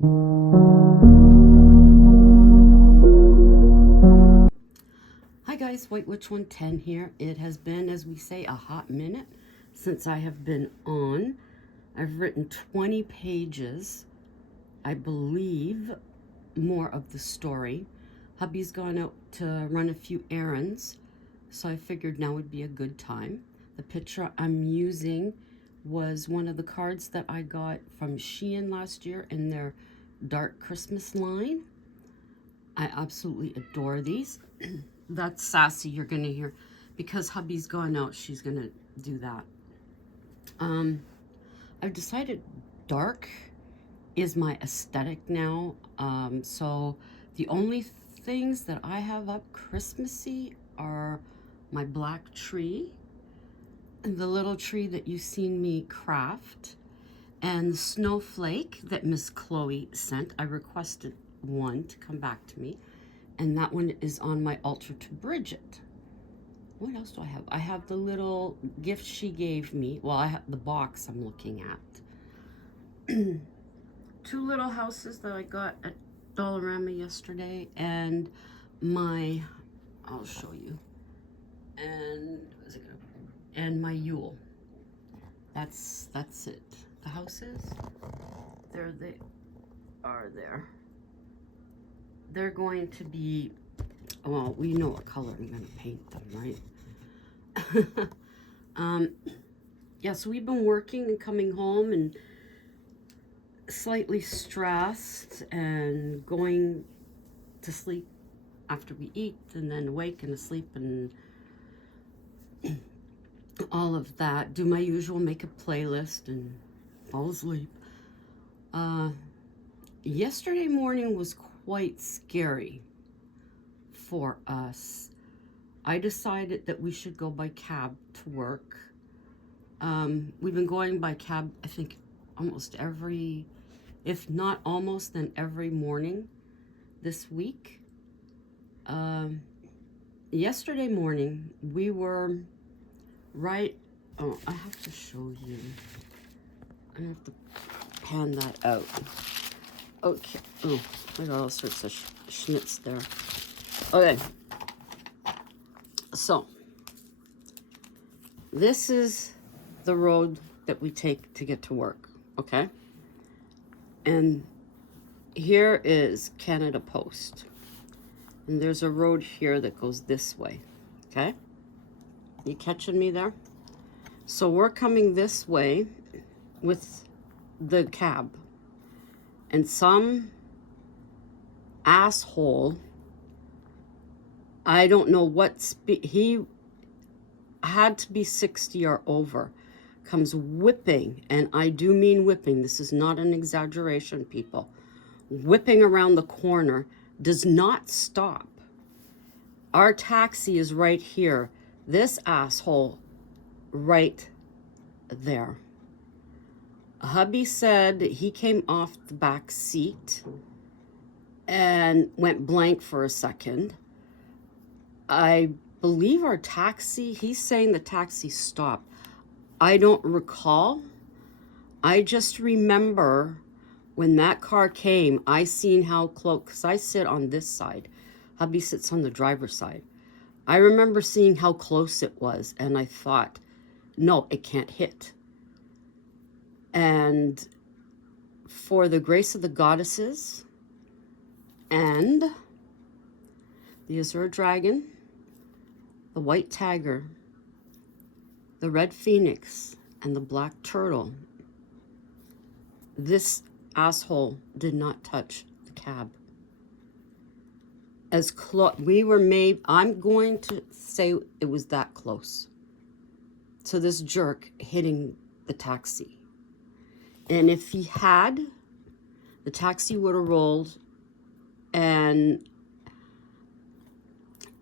Hi guys, White Witch 110 here. It has been, as we say, a hot minute since I have been on. I've written 20 pages, I believe, more of the story. Hubby's gone out to run a few errands, so I figured now would be a good time. The picture I'm using was one of the cards that I got from Shein last year in their Dark Christmas line. I absolutely adore these. That's Sassy you're gonna hear. Because hubby's gone out, she's gonna do that. I've decided dark is my aesthetic now. So the only things that I have up Christmassy are my black tree, and the little tree that you've seen me craft, and the snowflake that Miss Chloe sent. I requested one to come back to me, and that one is on my altar to Bridget. What else do I have? I have the little gift she gave me. Well, I have the box I'm looking at. Two little houses that I got at Dollarama yesterday, and my, I'll show you, and my Yule. That's it. The houses, there they are there. They're going to be, well, we know what color I'm going to paint them, right? Yeah, so we've been working and coming home and slightly stressed and going to sleep after we eat, and then awake and asleep and all of that. Do my usual makeup playlist and fall asleep. Yesterday morning was quite scary for us. I decided that we should go by cab to work. We've been going by cab, I think, almost every, if not almost, then every morning this week. Yesterday morning, we were right, oh, I have to show you. I have to pan that out. Okay, oh, I got all sorts of schnitz there. Okay, so this is the road that we take to get to work, okay? And here is Canada Post. And there's a road here that goes this way, okay? You catching me there? So we're coming this way with the cab. And some asshole, I don't know what he had to be 60 or over, comes whipping, and I do mean whipping, this is not an exaggeration, people, whipping around the corner, does not stop. Our taxi is right here. This asshole right there. Hubby said he came off the back seat and went blank for a second. I believe our taxi, he's saying the taxi stopped. I don't recall. I just remember when that car came, I seen how close, because I sit on this side. Hubby sits on the driver's side. I remember seeing how close it was, and I thought, no, it can't hit. And for the grace of the goddesses and the Azure Dragon, the White Tiger, the Red Phoenix, and the Black Turtle, this asshole did not touch the cab. As close, we were made, I'm going to say it was that close to this jerk hitting the taxi. And if he had, the taxi would have rolled, and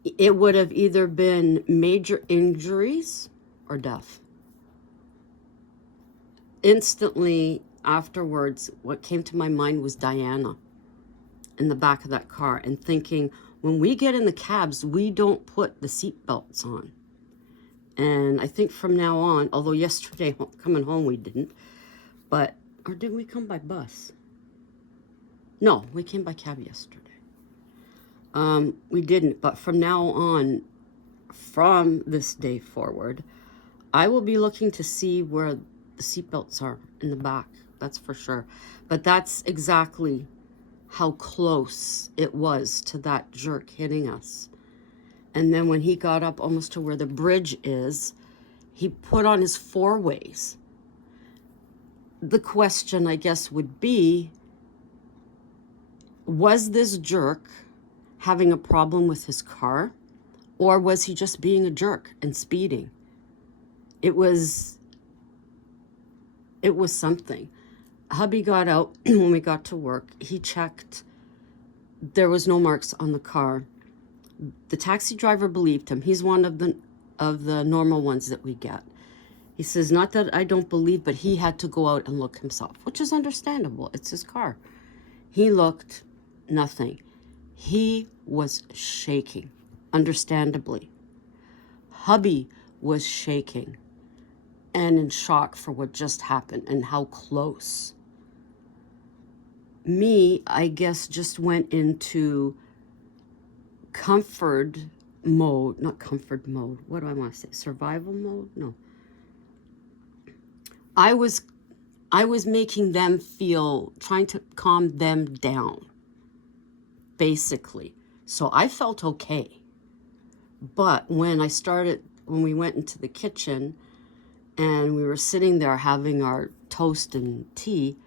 it would have either been major injuries or death. Instantly afterwards, what came to my mind was Diana in the back of that car, and thinking, when we get in the cabs, we don't put the seat belts on. And I think from now on, although yesterday coming home we didn't, but, or did we come by bus? No, we came by cab yesterday. We didn't, but from now on, from this day forward, I will be looking to see where the seatbelts are in the back. That's for sure. But that's exactly how close it was to that jerk hitting us. And then when he got up almost to where the bridge is, he put on his four ways. The question, I guess, would be, was this jerk having a problem with his car, or was he just being a jerk and speeding? It was something. Hubby got out when we got to work. He checked. There was no marks on the car. The taxi driver believed him. He's one of the normal ones that we get. He says, not that I don't believe, but he had to go out and look himself, which is understandable. It's his car. He looked, nothing. He was shaking, understandably. Hubby was shaking and in shock for what just happened and how close. Me, I guess, just went into comfort mode, not comfort mode. What do I want to say? Survival mode? No. I was making them feel, trying to calm them down, basically. So I felt okay. But when we went into the kitchen and we were sitting there having our toast and tea,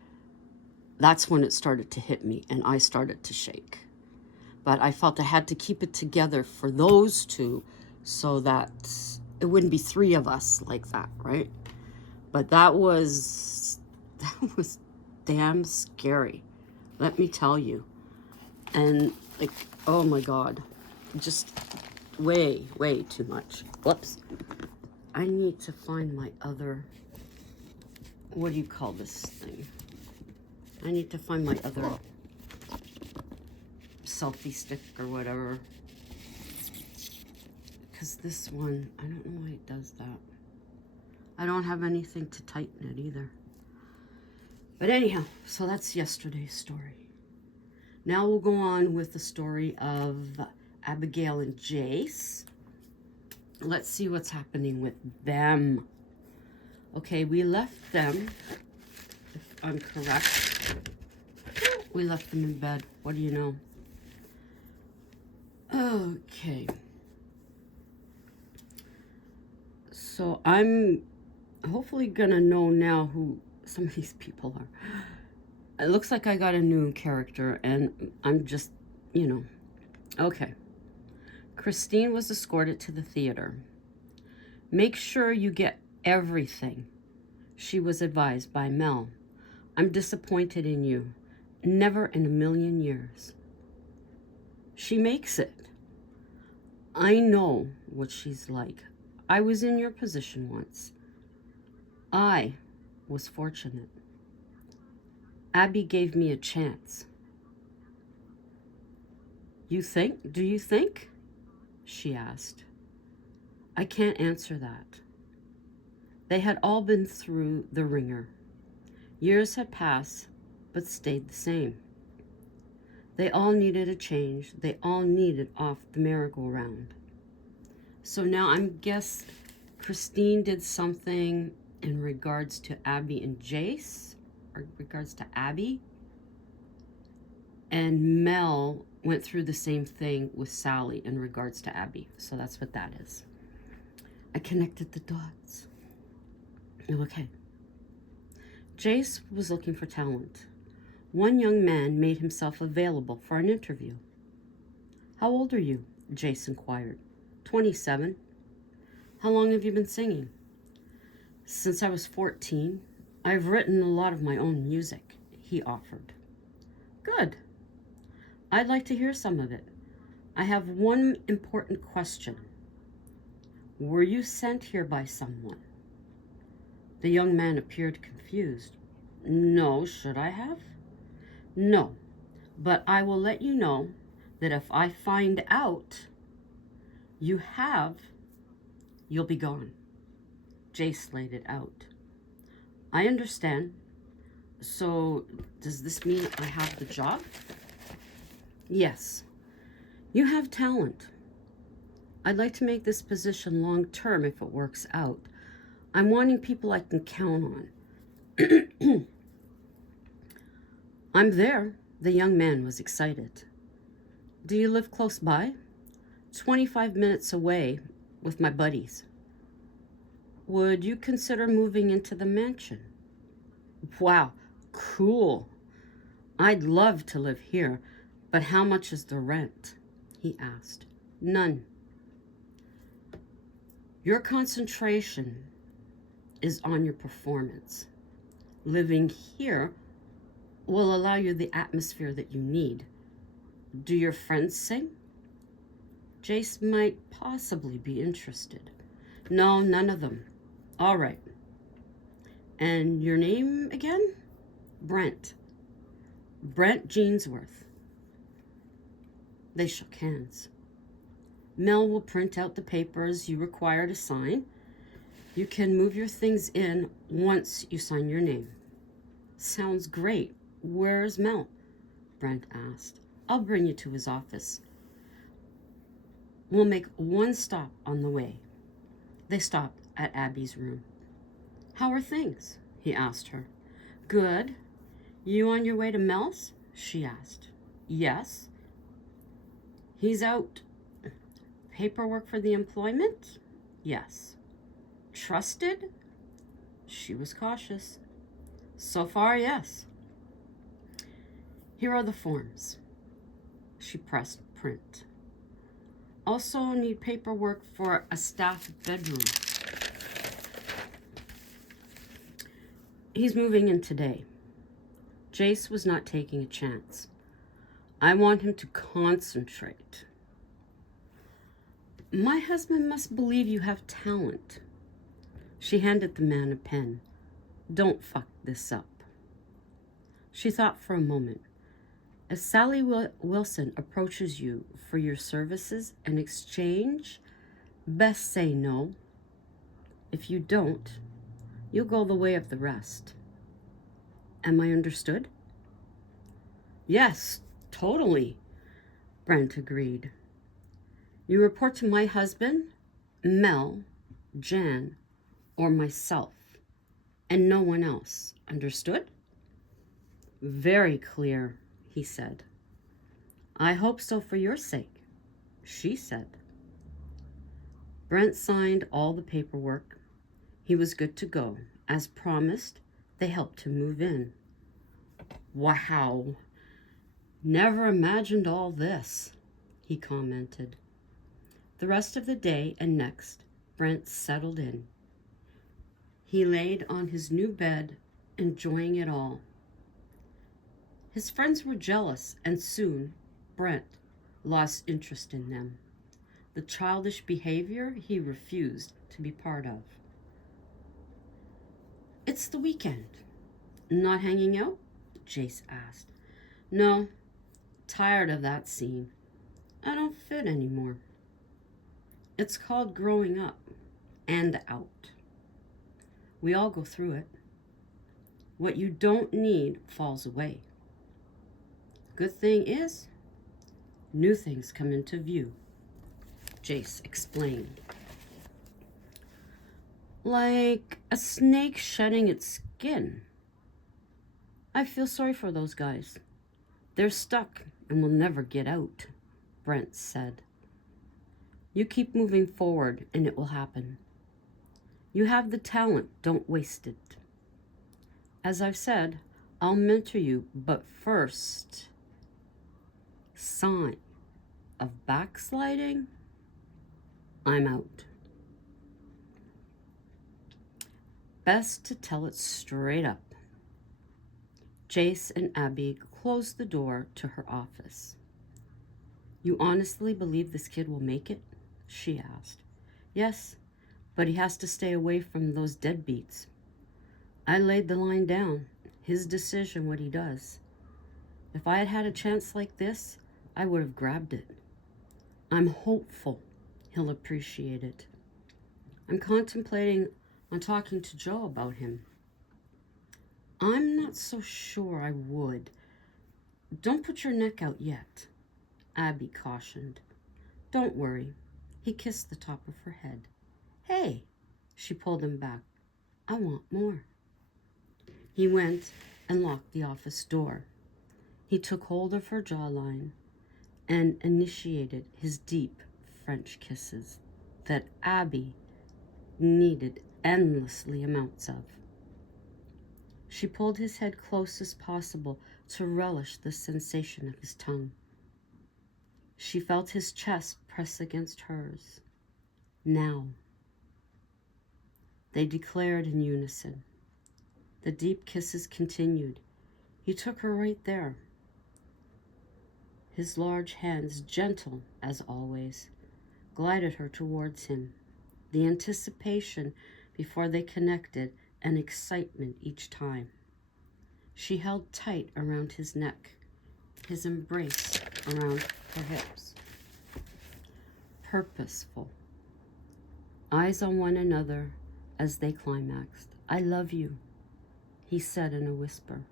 that's when it started to hit me and I started to shake. But I felt I had to keep it together for those two so that it wouldn't be three of us like that, right? But that was damn scary, let me tell you. And like, oh my God, just way too much. Whoops. I need to find my other, what do you call this thing? I need to find my other selfie stick or whatever. Because this one, I don't know why it does that. I don't have anything to tighten it either. But anyhow, so that's yesterday's story. Now we'll go on with the story of Abigail and Jace. Let's see what's happening with them. Okay, we left them, if I'm correct. We left them in bed. What do you know? Okay. So I'm hopefully gonna know now who some of these people are. It looks like I got a new character and I'm just, Okay. Christine was escorted to the theater. Make sure you get everything, she was advised by Mel. I'm disappointed in you. Never in a million years. She makes it. I know what she's like. I was in your position once. I was fortunate. Abby gave me a chance. Do you think? She asked. I can't answer that. They had all been through the ringer. Years had passed, but stayed the same. They all needed a change. They all needed off the merry-go-round. So now I guess Christine did something in regards to Abby and Jace, or regards to Abby. And Mel went through the same thing with Sally in regards to Abby. So that's what that is. I connected the dots. Okay. Jace was looking for talent. One young man made himself available for an interview. How old are you? Jace inquired. 27. How long have you been singing? Since I was 14. I've written a lot of my own music, he offered. Good. I'd like to hear some of it. I have one important question. Were you sent here by someone? The young man appeared confused. No, should I have? No, but I will let you know that if I find out you have, you'll be gone. Jace laid it out. I understand. So, does this mean I have the job? Yes. You have talent. I'd like to make this position long term if it works out. I'm wanting people I can count on. I'm there. The young man was excited. Do you live close by? 25 minutes away with my buddies. Would you consider moving into the mansion? Wow, cool. I'd love to live here, but how much is the rent? He asked. None. Your concentration is on your performance. Living here will allow you the atmosphere that you need. Do your friends sing? Jace might possibly be interested. No, none of them. All right. And your name again? Brent. Brent Jeansworth. They shook hands. Mel will print out the papers you require to sign. You can move your things in once you sign your name. Sounds great. Where's Mel? Brent asked. I'll bring you to his office. We'll make one stop on the way. They stopped at Abby's room. How are things? He asked her. Good. You on your way to Mel's? She asked. Yes. He's out. Paperwork for the employment? Yes. Trusted? She was cautious. So far, yes. Here are the forms. She pressed print. Also need paperwork for a staff bedroom. He's moving in today. Jace was not taking a chance. I want him to concentrate. My husband must believe you have talent. She handed the man a pen. Don't fuck this up. She thought for a moment. If Sally Wilson approaches you for your services in exchange, best say no. If you don't, you'll go the way of the rest. Am I understood? Yes, totally, Brent agreed. You report to my husband, Mel, Jan, or myself, and no one else. Understood? Very clear, he said. I hope so for your sake, she said. Brent signed all the paperwork. He was good to go. As promised, they helped him move in. Wow, never imagined all this, he commented. The rest of the day and next, Brent settled in. He laid on his new bed, enjoying it all. His friends were jealous, and soon Brent lost interest in them. The childish behavior he refused to be part of. It's the weekend. Not hanging out? Jace asked. No, tired of that scene. I don't fit anymore. It's called growing up and out. We all go through it. What you don't need falls away. Good thing is, new things come into view, Jace explained. Like a snake shedding its skin. I feel sorry for those guys. They're stuck and will never get out, Brent said. You keep moving forward and it will happen. You have the talent, don't waste it. As I've said, I'll mentor you, but first, sign of backsliding, I'm out. Best to tell it straight up. Jace and Abby closed the door to her office. You honestly believe this kid will make it? She asked. Yes, but he has to stay away from those deadbeats. I laid the line down. His decision what he does. If I had had a chance like this, I would have grabbed it. I'm hopeful he'll appreciate it. I'm contemplating on talking to Joe about him. I'm not so sure I would. Don't put your neck out yet, Abby cautioned. Don't worry. He kissed the top of her head. Hey, she pulled him back. I want more. He went and locked the office door. He took hold of her jawline and initiated his deep French kisses that Abby needed endlessly amounts of. She pulled his head close as possible to relish the sensation of his tongue. She felt his chest press against hers. Now. They declared in unison. The deep kisses continued. He took her right there. His large hands, gentle as always, glided her towards him. The anticipation before they connected and excitement each time. She held tight around his neck, his embrace around her hips. Purposeful. Eyes on one another as they climaxed. I love you, he said in a whisper.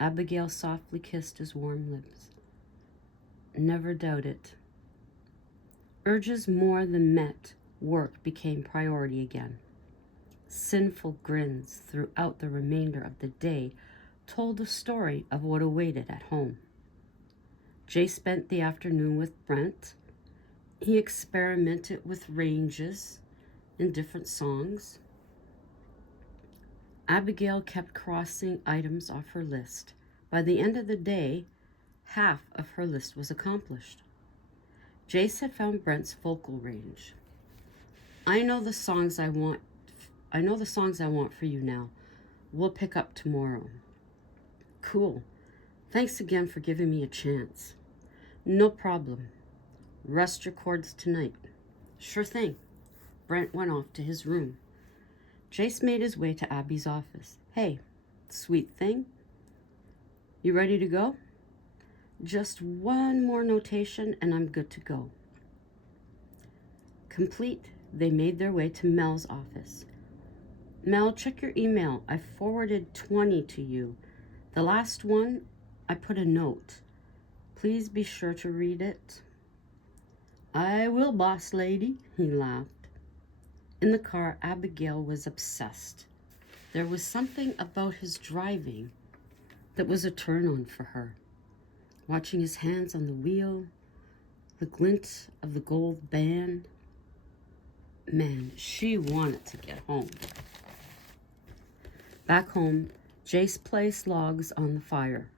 Abigail softly kissed his warm lips. Never doubt it. Urges more than met, work became priority again. Sinful grins throughout the remainder of the day told the story of what awaited at home. Jay spent the afternoon with Brent. He experimented with ranges in different songs. Abigail kept crossing items off her list. By the end of the day, half of her list was accomplished. Jace had found Brent's vocal range. I know the songs I want for you now. We'll pick up tomorrow. Cool. Thanks again for giving me a chance. No problem. Rest your chords tonight. Sure thing. Brent went off to his room. Jace made his way to Abby's office. Hey, sweet thing. You ready to go? Just one more notation and I'm good to go. Complete, they made their way to Mel's office. Mel, check your email. I forwarded 20 to you. The last one, I put a note. Please be sure to read it. I will, boss lady, he laughed. In the car, Abigail was obsessed. There was something about his driving that was a turn-on for her. Watching his hands on the wheel, the glint of the gold band. Man, she wanted to get home. Back home, Jace placed logs on the fire.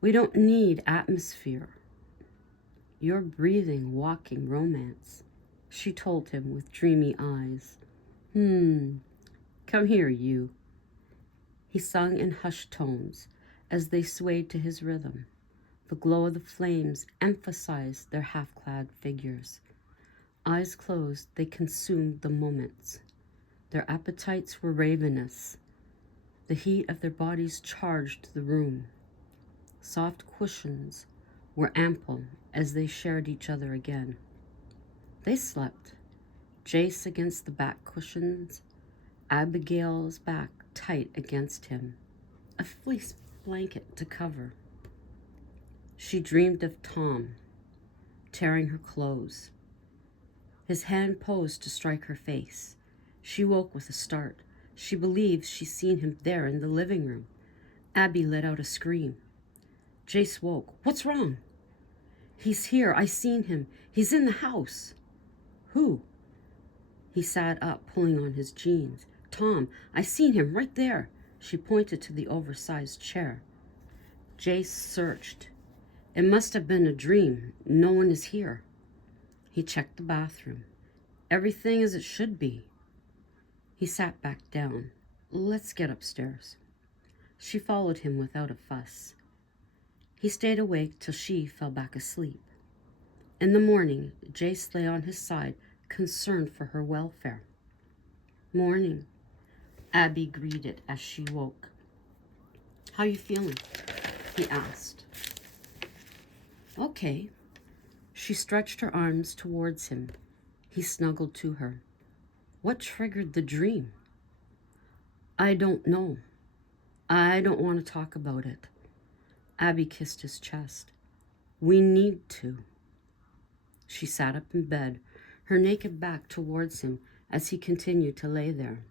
We don't need atmosphere. You're breathing, walking romance, she told him with dreamy eyes. Come here, you. He sung in hushed tones as they swayed to his rhythm. The glow of the flames emphasized their half-clad figures. Eyes closed, they consumed the moments. Their appetites were ravenous. The heat of their bodies charged the room. Soft cushions were ample as they shared each other again. They slept, Jace against the back cushions, Abigail's back tight against him, a fleece blanket to cover. She dreamed of Tom, tearing her clothes. His hand posed to strike her face. She woke with a start. She believed she'd seen him there in the living room. Abby let out a scream. Jace woke. What's wrong? He's here. I seen him. He's in the house. Who? He sat up, pulling on his jeans. Tom, I seen him right there. She pointed to the oversized chair. Jace searched. It must have been a dream. No one is here. He checked the bathroom. Everything as it should be. He sat back down. Let's get upstairs. She followed him without a fuss. He stayed awake till she fell back asleep. In the morning, Jace lay on his side, concerned for her welfare. Morning, Abby greeted as she woke. How you feeling? He asked. Okay. She stretched her arms towards him. He snuggled to her. What triggered the dream? I don't know. I don't want to talk about it. Abby kissed his chest. We need to. She sat up in bed, her naked back towards him as he continued to lay there.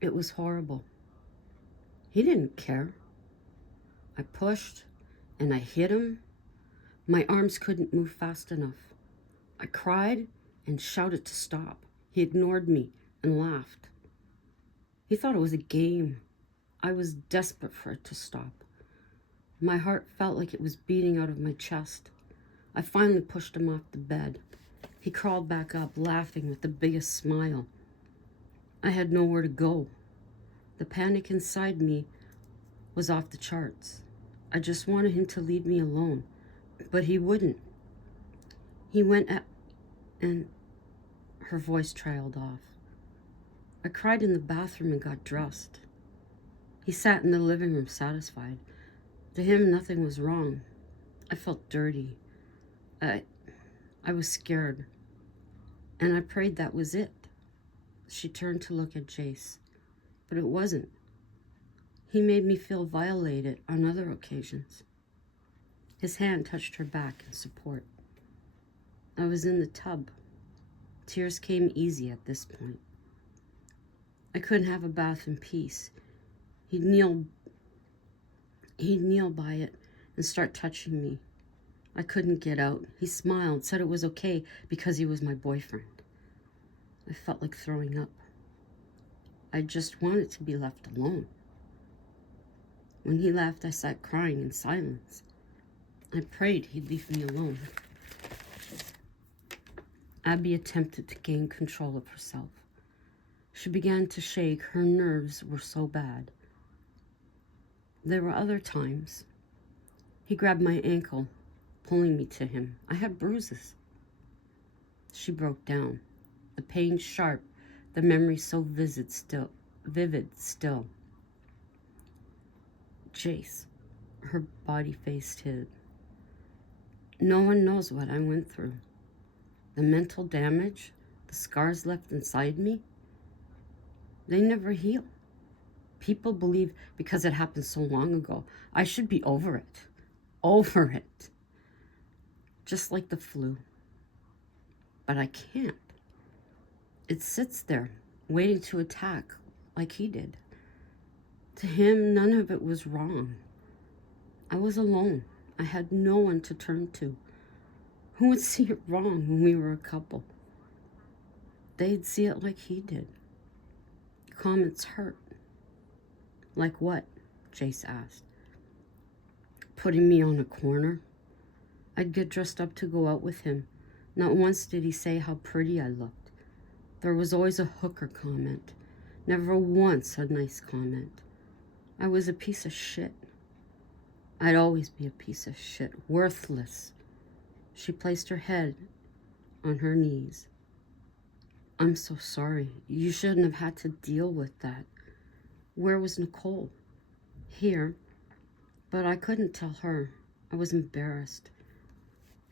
It was horrible. He didn't care. I pushed and I hit him. My arms couldn't move fast enough. I cried and shouted to stop. He ignored me and laughed. He thought it was a game. I was desperate for it to stop. My heart felt like it was beating out of my chest. I finally pushed him off the bed. He crawled back up, laughing with the biggest smile. I had nowhere to go. The panic inside me was off the charts. I just wanted him to leave me alone, but he wouldn't. He went at, and her voice trailed off. I cried in the bathroom and got dressed. He sat in the living room satisfied. To him, nothing was wrong. I felt dirty. I was scared, and I prayed that was it. She turned to look at Jace, but it wasn't. He made me feel violated on other occasions. His hand touched her back in support. I was in the tub. Tears came easy at this point. I couldn't have a bath in peace. He'd kneel by it and start touching me. I couldn't get out. He smiled, said it was okay because he was my boyfriend. I felt like throwing up. I just wanted to be left alone. When he left, I sat crying in silence. I prayed he'd leave me alone. Abby attempted to gain control of herself. She began to shake. Her nerves were so bad. There were other times. He grabbed my ankle, pulling me to him. I had bruises. She broke down. The pain sharp, the memory so vivid still. Jace, her body faced his. No one knows what I went through. The mental damage, the scars left inside me, they never heal. People believe because it happened so long ago, I should be over it. Over it. Just like the flu. But I can't. It sits there, waiting to attack like he did. To him, none of it was wrong. I was alone. I had no one to turn to. Who would see it wrong when we were a couple? They'd see it like he did. Comments hurt. Like what? Jace asked. Putting me on a corner. I'd get dressed up to go out with him. Not once did he say how pretty I looked. There was always a hooker comment. Never once a nice comment. I was a piece of shit. I'd always be a piece of shit. Worthless. She placed her head on her knees. I'm so sorry. You shouldn't have had to deal with that. Where was Nicole? Here. But I couldn't tell her. I was embarrassed.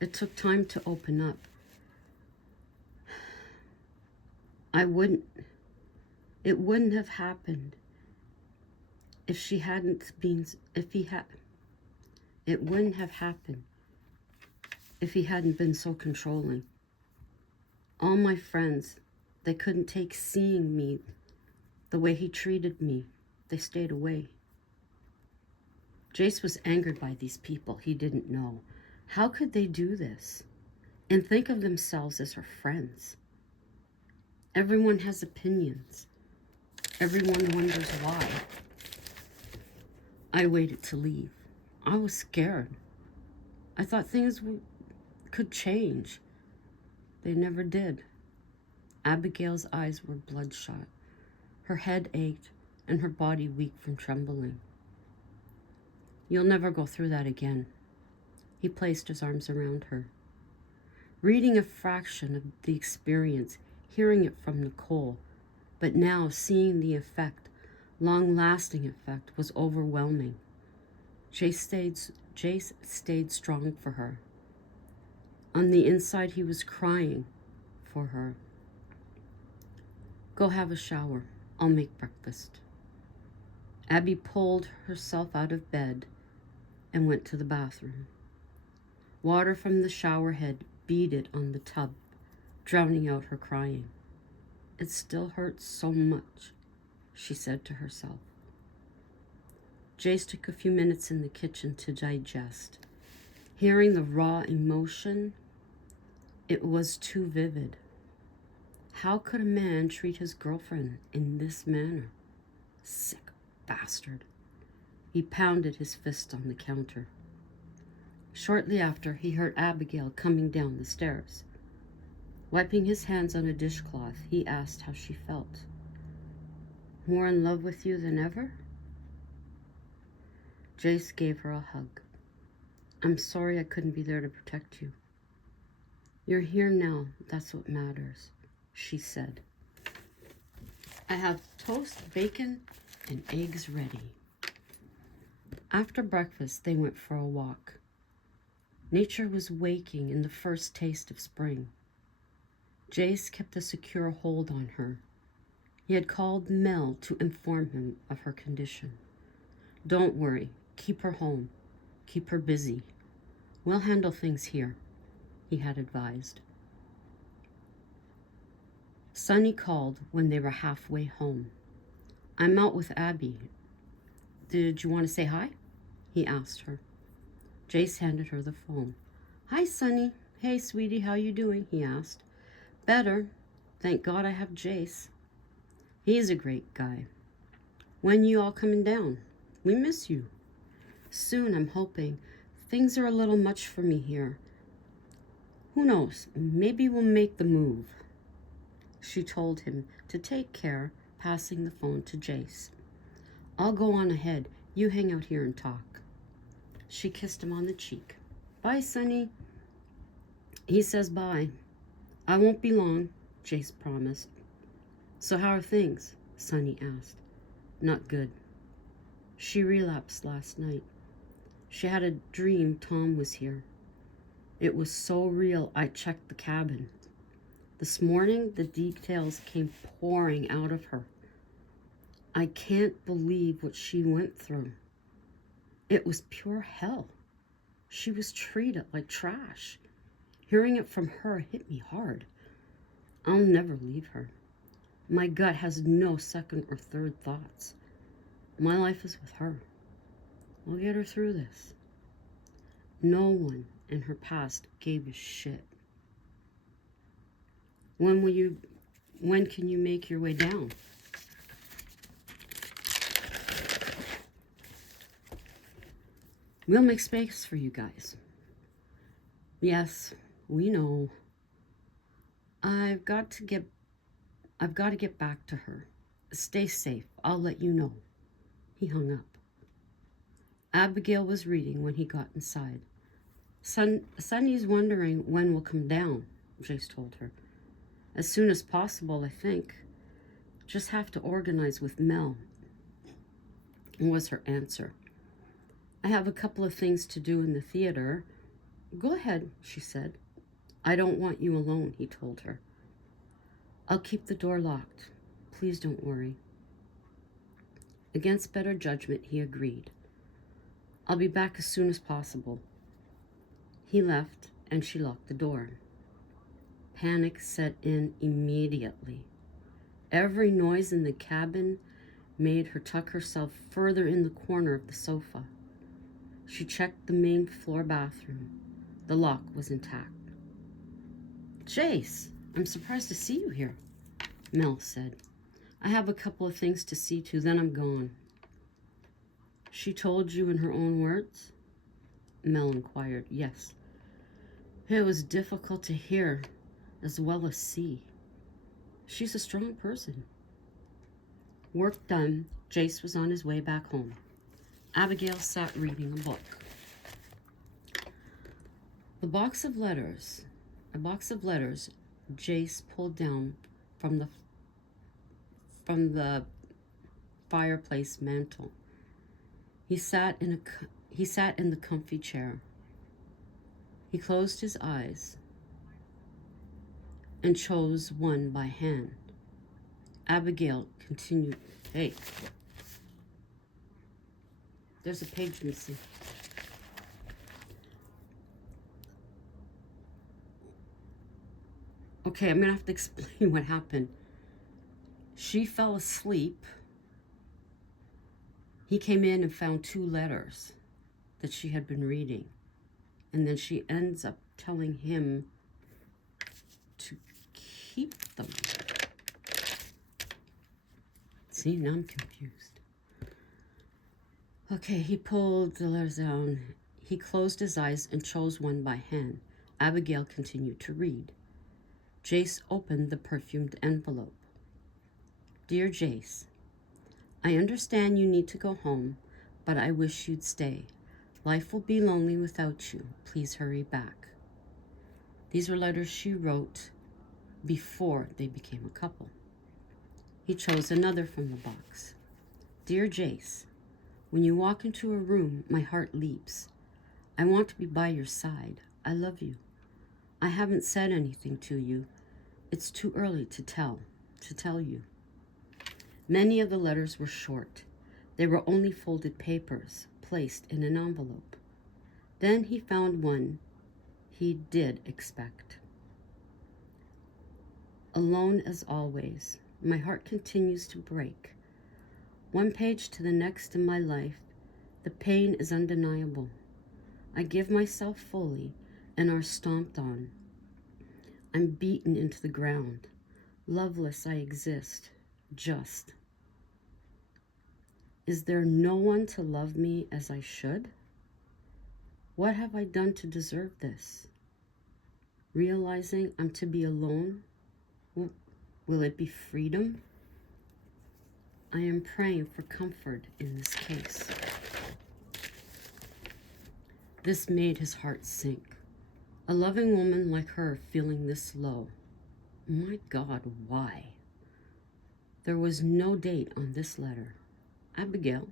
It took time to open up. It wouldn't have happened if she hadn't been, it wouldn't have happened if he hadn't been so controlling. All my friends, they couldn't take seeing me the way he treated me. They stayed away. Jace was angered by these people he didn't know. How could they do this and think of themselves as her friends? Everyone has opinions. Everyone wonders why. I waited to leave. I was scared. I thought things could change. They never did. Abigail's eyes were bloodshot. Her head ached and her body weak from trembling. You'll never go through that again. He placed his arms around her. Reading a fraction of the experience, hearing it from Nicole, but now seeing the effect, long-lasting effect, was overwhelming. Jace stayed strong for her. On the inside, he was crying for her. Go have a shower. I'll make breakfast. Abby pulled herself out of bed and went to the bathroom. Water from the shower head beaded on the tub, drowning out her crying. It still hurts so much, she said to herself. Jace took a few minutes in the kitchen to digest. Hearing the raw emotion, it was too vivid. How could a man treat his girlfriend in this manner? Sick bastard. He pounded his fist on the counter. Shortly after, he heard Abigail coming down the stairs. Wiping his hands on a dishcloth, he asked how she felt. More in love with you than ever? Jace gave her a hug. I'm sorry I couldn't be there to protect you. You're here now, that's what matters, she said. I have toast, bacon, and eggs ready. After breakfast, they went for a walk. Nature was waking in the first taste of spring. Jace kept a secure hold on her. He had called Mel to inform him of her condition. Don't worry, keep her home, keep her busy. We'll handle things here, he had advised. Sonny called when they were halfway home. I'm out with Abby. Did you want to say hi? He asked her. Jace handed her the phone. Hi, Sonny. Hey, sweetie, how you doing? He asked. Better. Thank God I have Jace. He's a great guy. When you all coming down? We miss you. Soon, I'm hoping. Things are a little much for me here. Who knows? Maybe we'll make the move. She told him to take care, passing the phone to Jace. I'll go on ahead. You hang out here and talk. She kissed him on the cheek. Bye, Sonny. He says bye. I won't be long, Jace promised. So how are things? Sonny asked. Not good. She relapsed last night. She had a dream Tom was here. It was so real I checked the cabin. This morning, the details came pouring out of her. I can't believe what she went through. It was pure hell. She was treated like trash. Hearing it from her hit me hard. I'll never leave her. My gut has no second or third thoughts. My life is with her. We'll get her through this. No one in her past gave a shit. When can you make your way down? We'll make space for you guys. Yes, we know. I've got to get back to her. Stay safe. I'll let you know. He hung up. Abigail was reading when he got inside. Sonny's wondering when we'll come down, Jace told her. As soon as possible, I think. Just have to organize with Mel, was her answer. I have a couple of things to do in the theater. Go ahead, she said. I don't want you alone, he told her. I'll keep the door locked. Please don't worry. Against better judgment, he agreed. I'll be back as soon as possible. He left, and she locked the door. Panic set in immediately. Every noise in the cabin made her tuck herself further in the corner of the sofa. She checked the main floor bathroom. The lock was intact. Jace, I'm surprised to see you here, Mel said. I have a couple of things to see to, then I'm gone. She told you in her own words? Mel inquired. Yes. It was difficult to hear as well as see. She's a strong person. Work done, Jace was on his way back home. Abigail sat reading a book. A box of letters Jace pulled down from the fireplace mantel. He sat in the comfy chair. He closed his eyes and chose one by hand. Abigail continued. Hey, there's a page missing. Okay, I'm gonna have to explain what happened. She fell asleep. He came in and found 2 letters that she had been reading. And then she ends up telling him to keep them. See, now I'm confused. Okay, he pulled the letters down. He closed his eyes and chose one by hand. Abigail continued to read. Jace opened the perfumed envelope. Dear Jace, I understand you need to go home, but I wish you'd stay. Life will be lonely without you. Please hurry back. These were letters she wrote before they became a couple. He chose another from the box. Dear Jace, when you walk into a room, my heart leaps. I want to be by your side. I love you. I haven't said anything to you. It's too early to tell you. Many of the letters were short. They were only folded papers placed in an envelope. Then he found one he did expect. Alone as always, my heart continues to break. One page to the next in my life, the pain is undeniable. I give myself fully and are stomped on. I'm beaten into the ground. Loveless I exist, just. Is there no one to love me as I should? What have I done to deserve this? Realizing I'm to be alone, will it be freedom? I am praying for comfort in this case. This made his heart sink. A loving woman like her feeling this low. My God, why? There was no date on this letter. Abigail?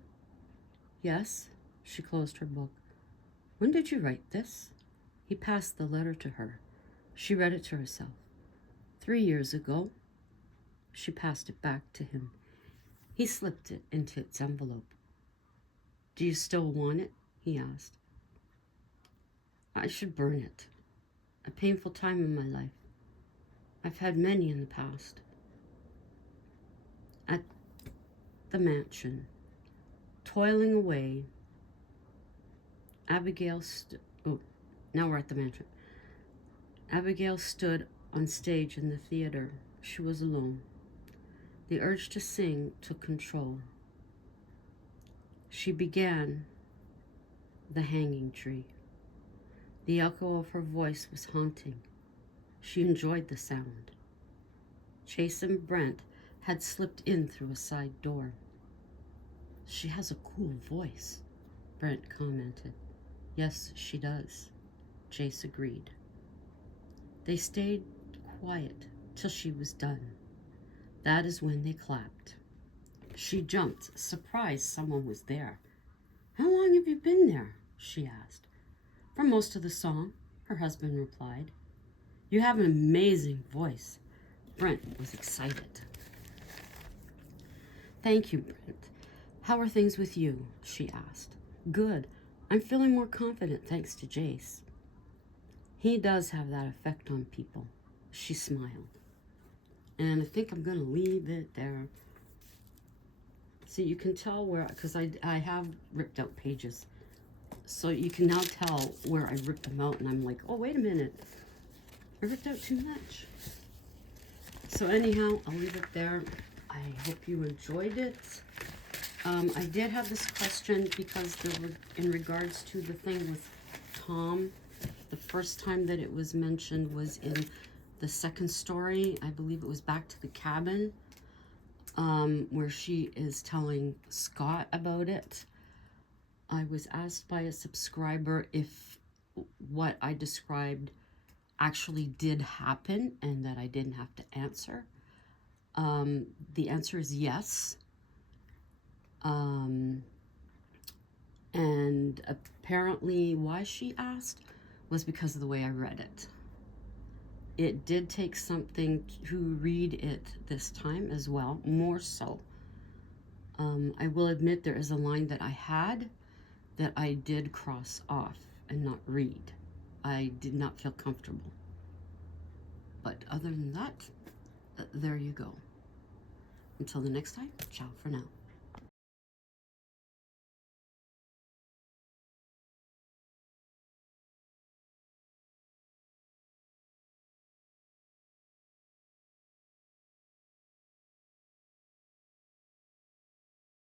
Yes? She closed her book. When did you write this? He passed the letter to her. She read it to herself. 3 years ago. She passed it back to him. He slipped it into its envelope. Do you still want it? He asked. I should burn it. A painful time in my life. I've had many in the past. At the mansion, toiling away, now we're at the mansion. Abigail stood on stage in the theater. She was alone. The urge to sing took control. She began The Hanging Tree. The echo of her voice was haunting. She enjoyed the sound. Chase and Brent had slipped in through a side door. She has a cool voice, Brent commented. Yes, she does, Chase agreed. They stayed quiet till she was done. That is when they clapped. She jumped, surprised someone was there. How long have you been there? She asked. For most of the song, her husband replied. You have an amazing voice. Brent was excited. Thank you, Brent. How are things with you? She asked. Good. I'm feeling more confident thanks to Jace. He does have that effect on people. She smiled. And I think I'm going to leave it there. See, you can tell where, because I have ripped out pages. So you can now tell where I ripped them out. And I'm like, oh, wait a minute. I ripped out too much. So anyhow, I'll leave it there. I hope you enjoyed it. I did have this question because there were, in regards to the thing with Tom, the first time that it was mentioned was in the second story. I believe it was Back to the Cabin, where she is telling Scott about it. I was asked by a subscriber if what I described actually did happen and that I didn't have to answer. The answer is yes. And apparently why she asked was because of the way I read it. it did take something to read it this time as well, more so. I will admit there is a line that I had that I did cross off and not read. I did not feel comfortable. But other than that, there you go. Until the next time, ciao for now.